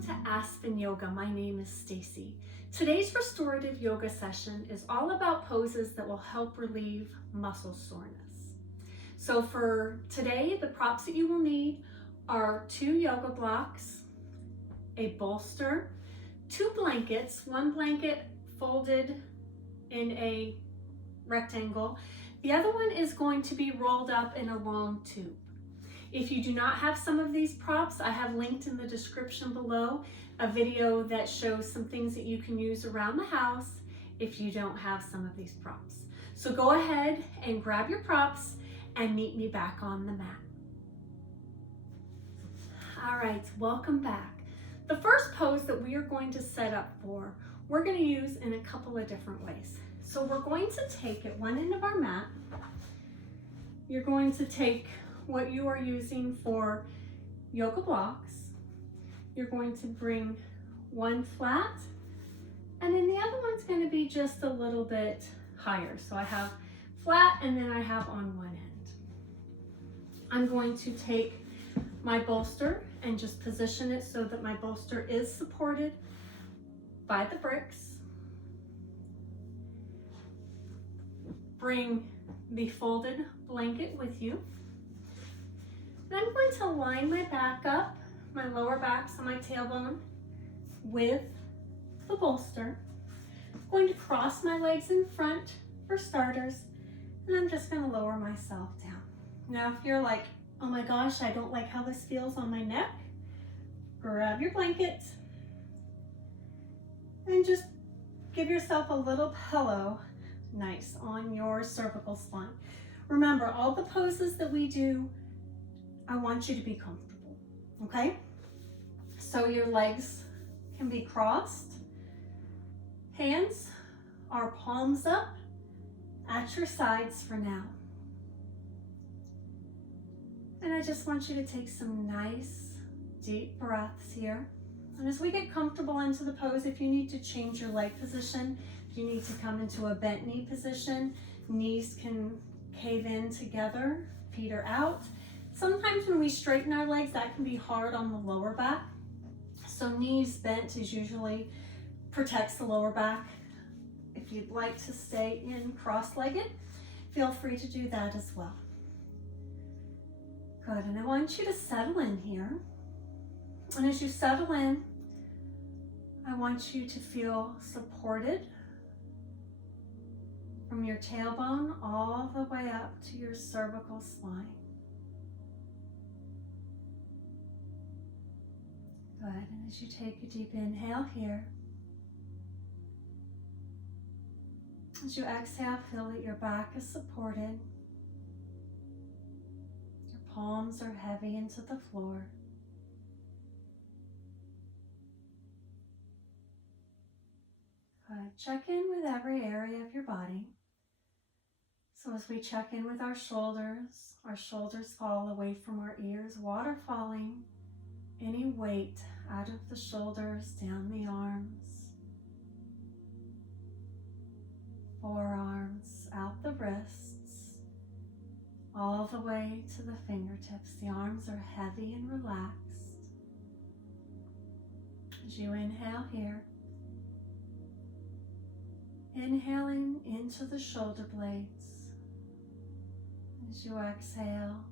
Welcome to Aspen Yoga. My name is Stacie. Today's restorative yoga session is all about poses that will help relieve muscle soreness. So for today, the props that you will need are 2 yoga blocks, a bolster, 2 blankets, one blanket folded in a rectangle. The other one is going to be rolled up in a long tube. If you do not have some of these props, I have linked in the description below a video that shows some things that you can use around the house if you don't have some of these props. So go ahead and grab your props and meet me back on the mat. All right, welcome back. The first pose that we are going to set up for, we're going to use in a couple of different ways. So we're going to take at one end of our mat, you're going to take what you are using for yoga blocks. You're going to bring one flat, and then the other one's going to be just a little bit higher. So I have flat and then I have on one end. I'm going to take my bolster and just position it so that my bolster is supported by the bricks. Bring the folded blanket with you. And I'm going to line my back up, my lower back, so my tailbone, with the bolster. I'm going to cross my legs in front for starters, and I'm just going to lower myself down. Now, if you're like, oh my gosh, I don't like how this feels on my neck, grab your blanket and just give yourself a little pillow, nice, on your cervical spine. Remember, all the poses that we do, I want you to be comfortable, okay? So your legs can be crossed. Hands are palms up at your sides for now. And I just want you to take some nice, deep breaths here. And as we get comfortable into the pose, if you need to change your leg position, if you need to come into a bent knee position, knees can cave in together, feet are out. Sometimes when we straighten our legs, that can be hard on the lower back. So knees bent is usually protects the lower back. If you'd like to stay in cross-legged, feel free to do that as well. Good, and I want you to settle in here. And as you settle in, I want you to feel supported from your tailbone all the way up to your cervical spine. Good, and as you take a deep inhale here, as you exhale, feel that your back is supported. Your palms are heavy into the floor. Good, check in with every area of your body. So as we check in with our shoulders fall away from our ears, water falling. Any weight out of the shoulders, down the arms, forearms, out the wrists, all the way to the fingertips. The arms are heavy and relaxed. As you inhale here, inhaling into the shoulder blades. As you exhale,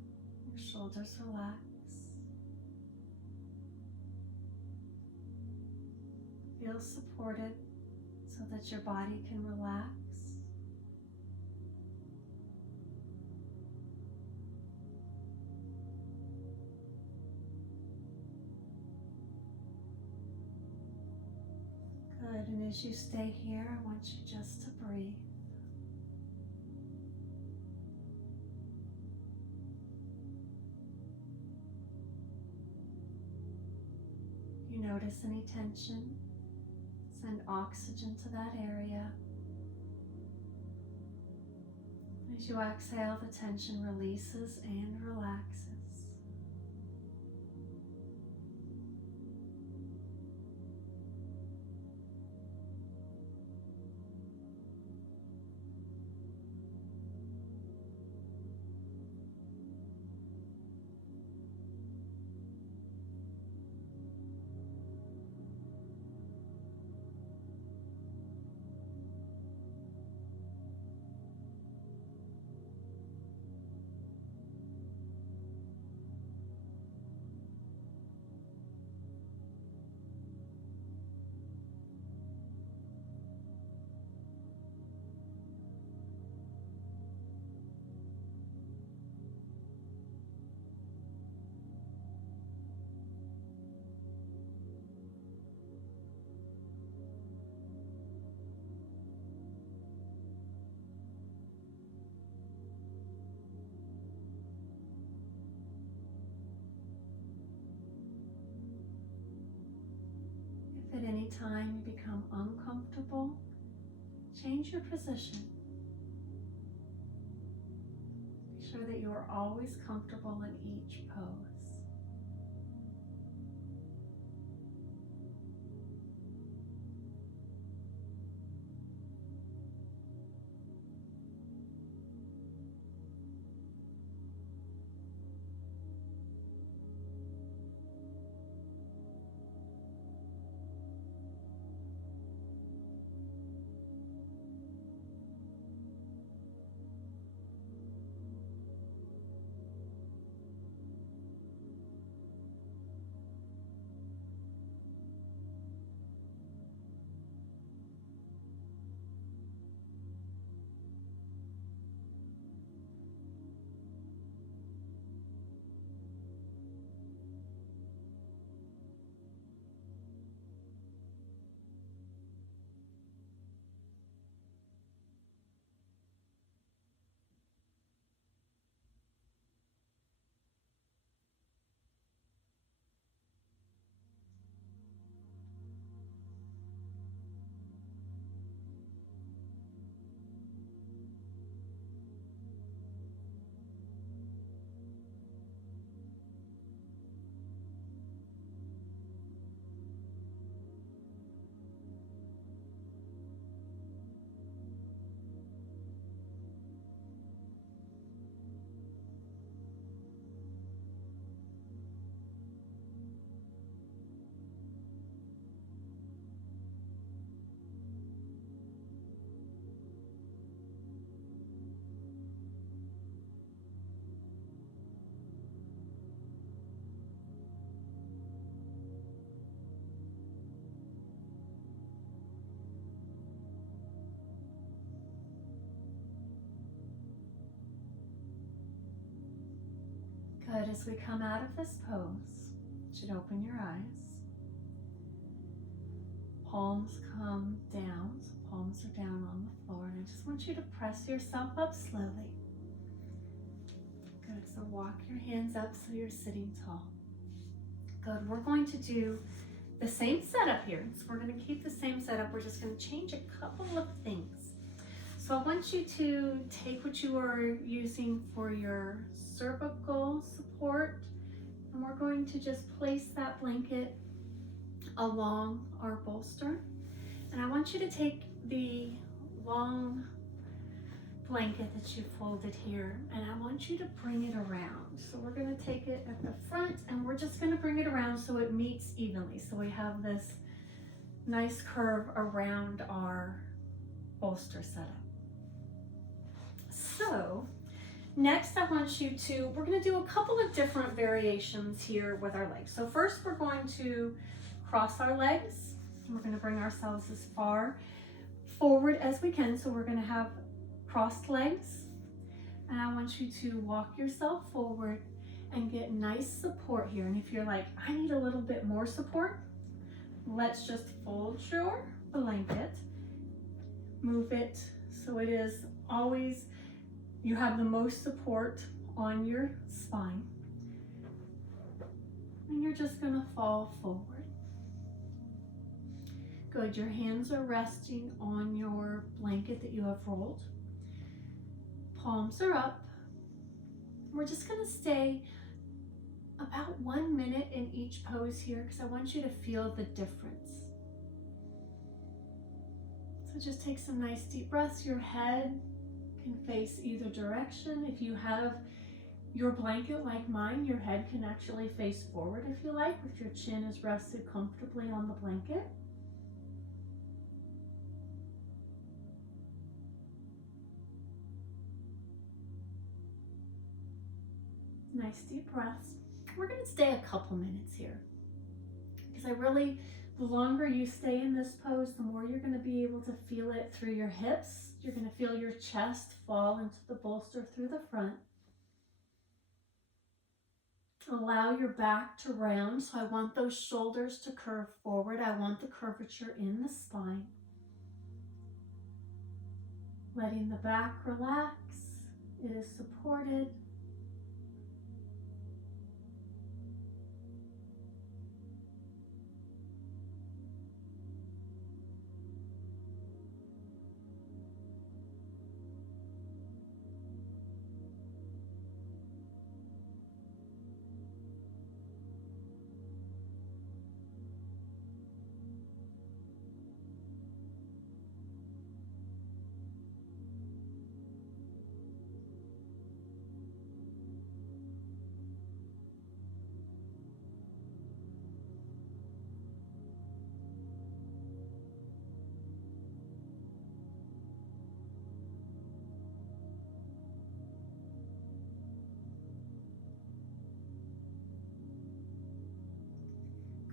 your shoulders relax. Feel supported so that your body can relax. Good, and as you stay here, I want you just to breathe. If you notice any tension, send oxygen to that area. As you exhale, the tension releases and relaxes. anytime you become uncomfortable, change your position. Make sure that you are always comfortable in each pose. Good. As we come out of this pose, you should open your eyes. Palms come down, so palms are down on the floor. And I just want you to press yourself up slowly. Good. So walk your hands up so you're sitting tall. Good. We're going to do the same setup here. So we're going to keep the same setup. We're just going to change a couple of things. So I want you to take what you are using for your cervical support, and we're going to just place that blanket along our bolster. And I want you to take the long blanket that you folded here, and I want you to bring it around. So we're going to take it at the front, and we're just going to bring it around so it meets evenly. So we have this nice curve around our bolster setup. So next I want you to, we're going to do a couple of different variations here with our legs. So first we're going to cross our legs. We're going to bring ourselves as far forward as we can. So we're going to have crossed legs. And I want you to walk yourself forward and get nice support here. And if you're like, I need a little bit more support, let's just fold your blanket, move it so it is always, you have the most support on your spine. And you're just going to fall forward. Good. Your hands are resting on your blanket that you have rolled. Palms are up. We're just going to stay about 1 minute in each pose here because I want you to feel the difference. So just take some nice deep breaths. Your head can face either direction. If you have your blanket like mine, your head can actually face forward if you like, if your chin is rested comfortably on the blanket. Nice deep breaths. We're going to stay a couple minutes here because the longer you stay in this pose, the more you're going to be able to feel it through your hips. You're going to feel your chest fall into the bolster through the front. Allow your back to round. So I want those shoulders to curve forward. I want the curvature in the spine. Letting the back relax. It is supported.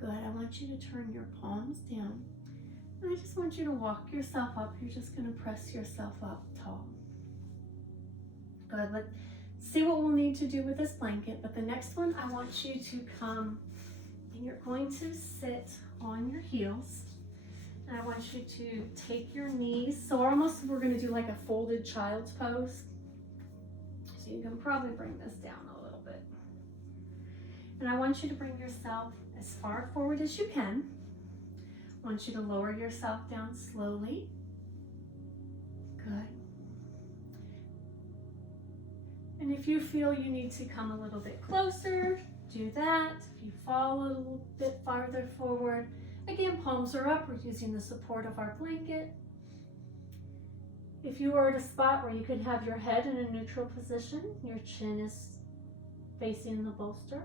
Good. I want you to turn your palms down. And I just want you to walk yourself up. You're just going to press yourself up tall. Good. Let's see what we'll need to do with this blanket. But the next one, I want you to come and you're going to sit on your heels. And I want you to take your knees. So we're going to do like a folded child's pose. So you can probably bring this down a little bit. And I want you to bring yourself as far forward as you can. I want you to lower yourself down slowly. Good. And if you feel you need to come a little bit closer, do that. If you fall a little bit farther forward, again, palms are up. We're using the support of our blanket. If you are at a spot where you can have your head in a neutral position, your chin is facing the bolster.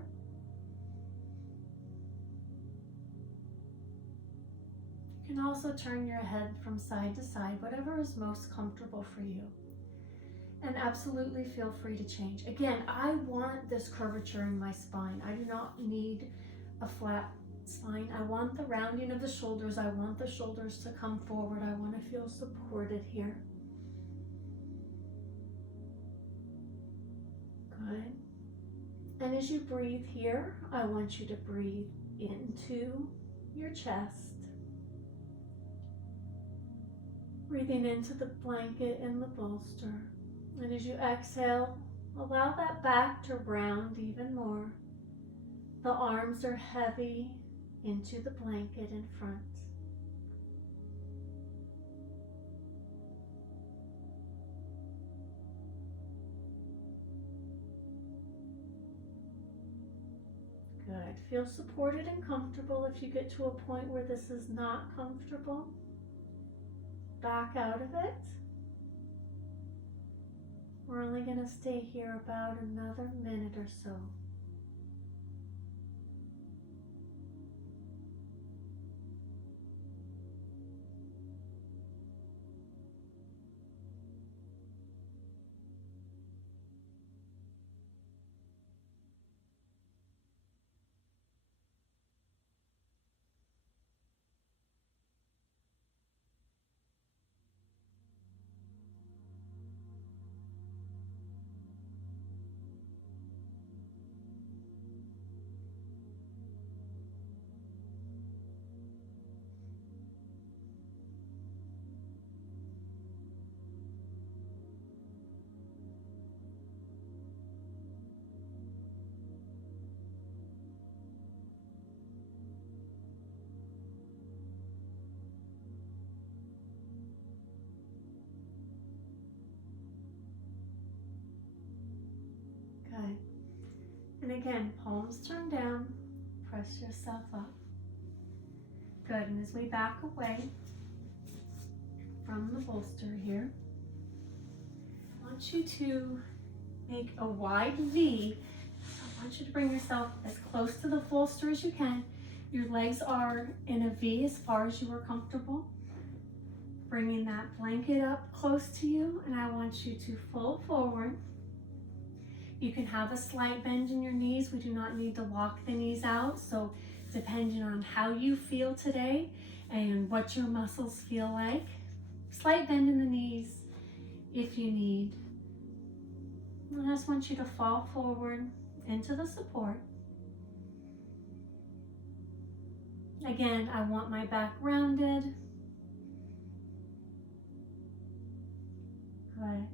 You can also turn your head from side to side, whatever is most comfortable for you. And absolutely feel free to change. Again, I want this curvature in my spine. I do not need a flat spine. I want the rounding of the shoulders. I want the shoulders to come forward. I want to feel supported here. Good. And as you breathe here, I want you to breathe into your chest. Breathing into the blanket and the bolster. And as you exhale, allow that back to round even more. The arms are heavy into the blanket in front. Good. Feel supported and comfortable. If you get to a point where this is not comfortable, back out of it. We're only going to stay here about another minute or so. Good. And again, palms turn down, press yourself up. Good, and as we back away from the bolster here, I want you to make a wide V. I want you to bring yourself as close to the bolster as you can. Your legs are in a V as far as you are comfortable. Bringing that blanket up close to you, and I want you to fold forward. You can have a slight bend in your knees. We do not need to lock the knees out. So depending on how you feel today and what your muscles feel like, slight bend in the knees if you need. I just want you to fall forward into the support. Again, I want my back rounded. Good.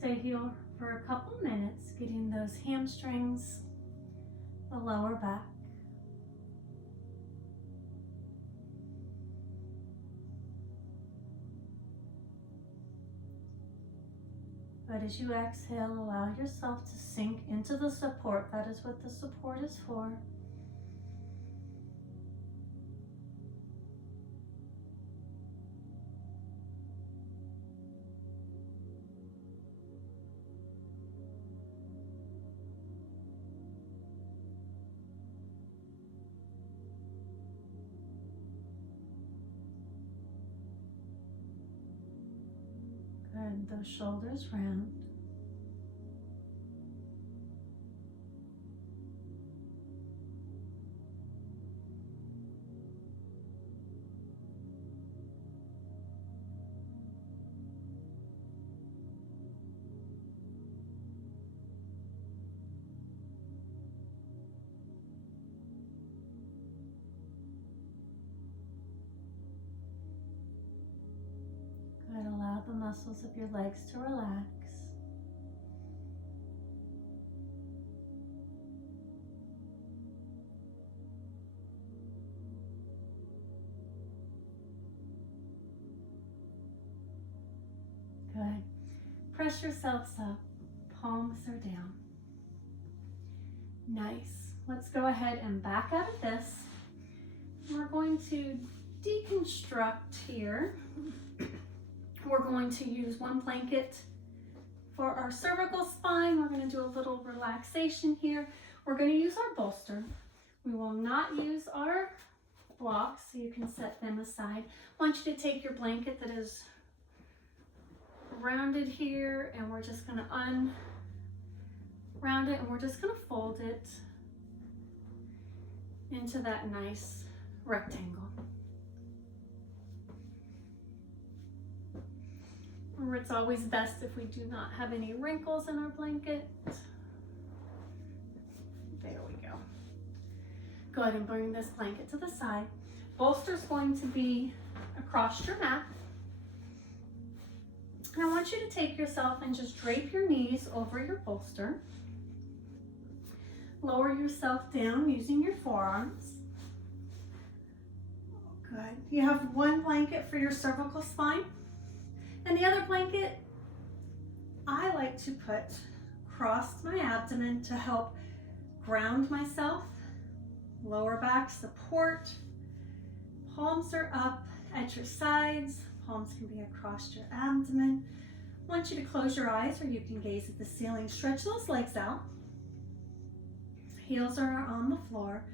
Stay here for a couple minutes, getting those hamstrings, the lower back. But as you exhale, allow yourself to sink into the support. That is what the support is for. Good, those shoulders round. muscles of your legs to relax. Good. Press yourselves up. Palms are down. Nice. Let's go ahead and back out of this. We're going to deconstruct here. We're going to use one blanket for our cervical spine. We're going to do a little relaxation here. We're going to use our bolster. We will not use our blocks, so you can set them aside. I want you to take your blanket that is rounded here, and we're just going to unround it, and we're just going to fold it into that nice rectangle. Or it's always best if we do not have any wrinkles in our blanket. There we go. Go ahead and bring this blanket to the side. Bolster's going to be across your mat. And I want you to take yourself and just drape your knees over your bolster. Lower yourself down using your forearms. Good. You have one blanket for your cervical spine. And the other blanket, I like to put across my abdomen to help ground myself. Lower back support. Palms are up at your sides. Palms can be across your abdomen. I want you to close your eyes, or you can gaze at the ceiling. Stretch those legs out. Heels are on the floor.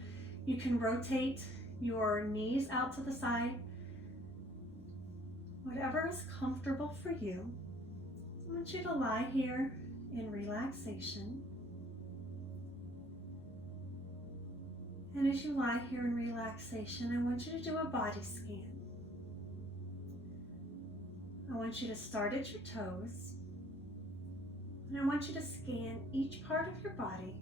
You can rotate your knees out to the side. Whatever is comfortable for you. I want you to lie here in relaxation. And as you lie here in relaxation, I want you to do a body scan. I want you to start at your toes. And I want you to scan each part of your body,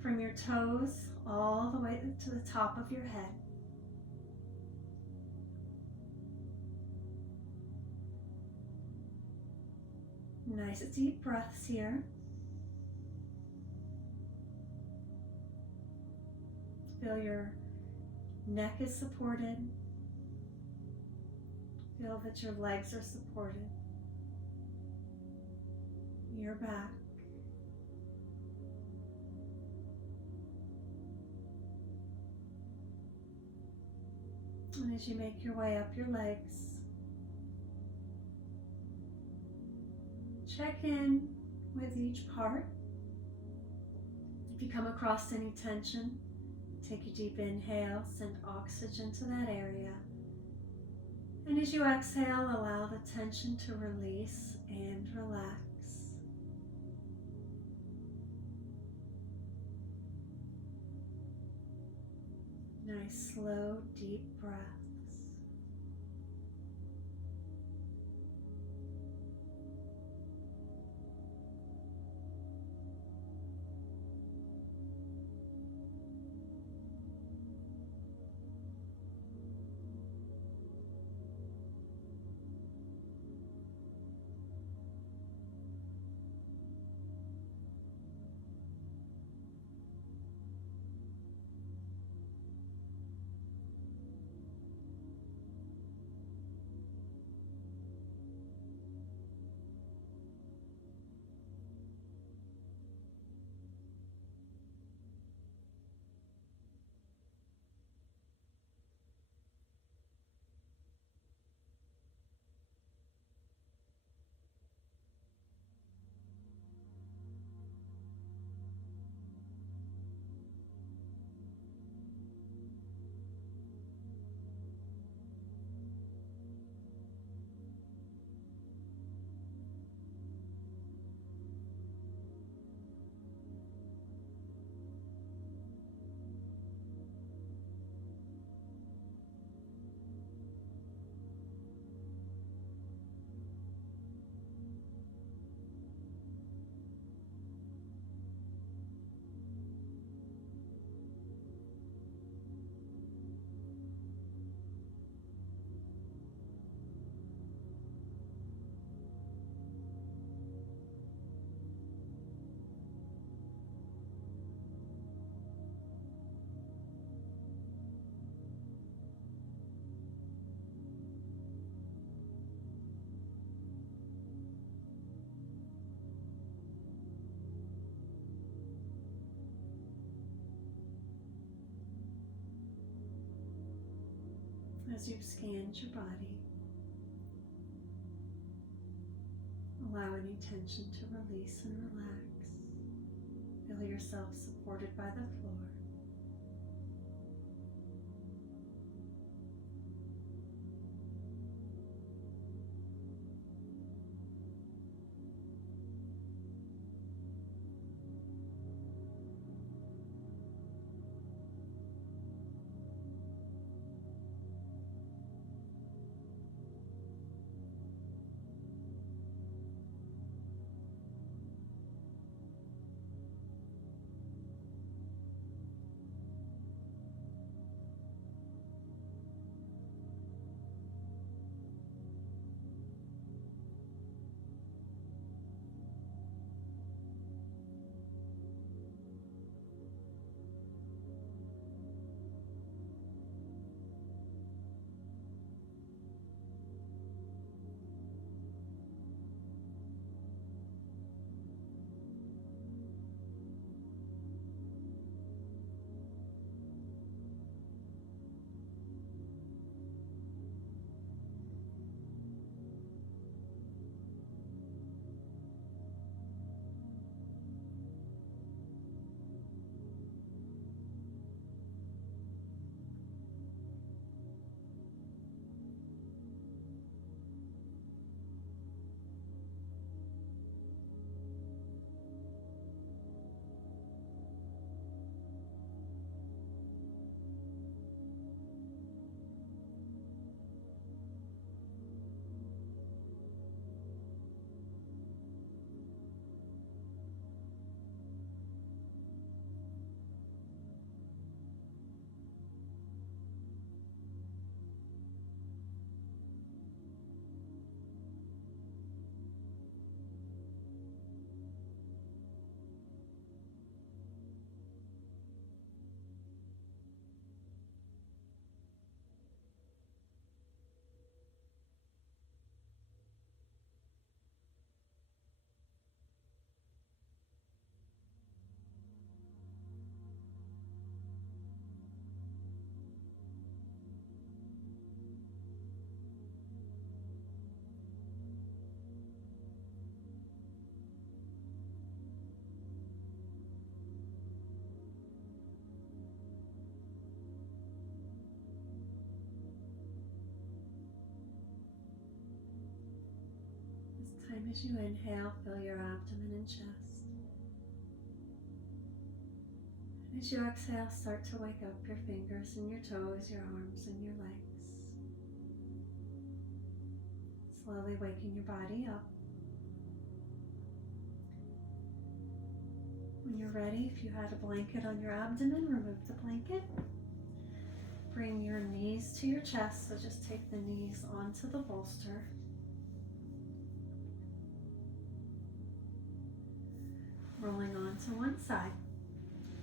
from your toes all the way to the top of your head. Nice deep breaths here. Feel your neck is supported. Feel that your legs are supported. Your back. And as you make your way up your legs, check in with each part. If you come across any tension, take a deep inhale, send oxygen to that area. And as you exhale, allow the tension to release and relax. Nice, slow, deep breaths. As you've scanned your body, allow any tension to release and relax. Feel yourself supported by the floor. Time as you inhale, fill your abdomen and chest. And as you exhale, start to wake up your fingers and your toes, your arms and your legs. Slowly waking your body up. When you're ready, if you had a blanket on your abdomen, remove the blanket. Bring your knees to your chest, so just take the knees onto the bolster. Rolling onto one side,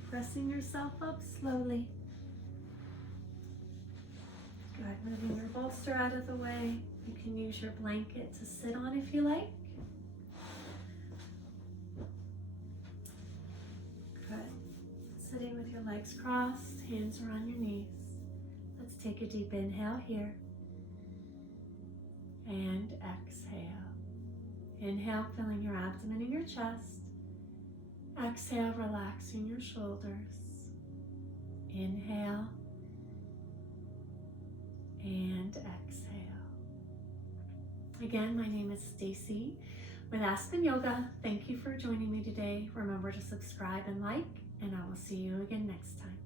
pressing yourself up slowly. Good, moving your bolster out of the way. You can use your blanket to sit on if you like. Good, sitting with your legs crossed, hands around your knees. Let's take a deep inhale here. And exhale. Inhale, filling your abdomen and your chest. Exhale, relaxing your shoulders. Inhale and exhale. Again, my name is Stacie with Aspen Yoga. Thank you for joining me today. Remember to subscribe and like, and I will see you again next time.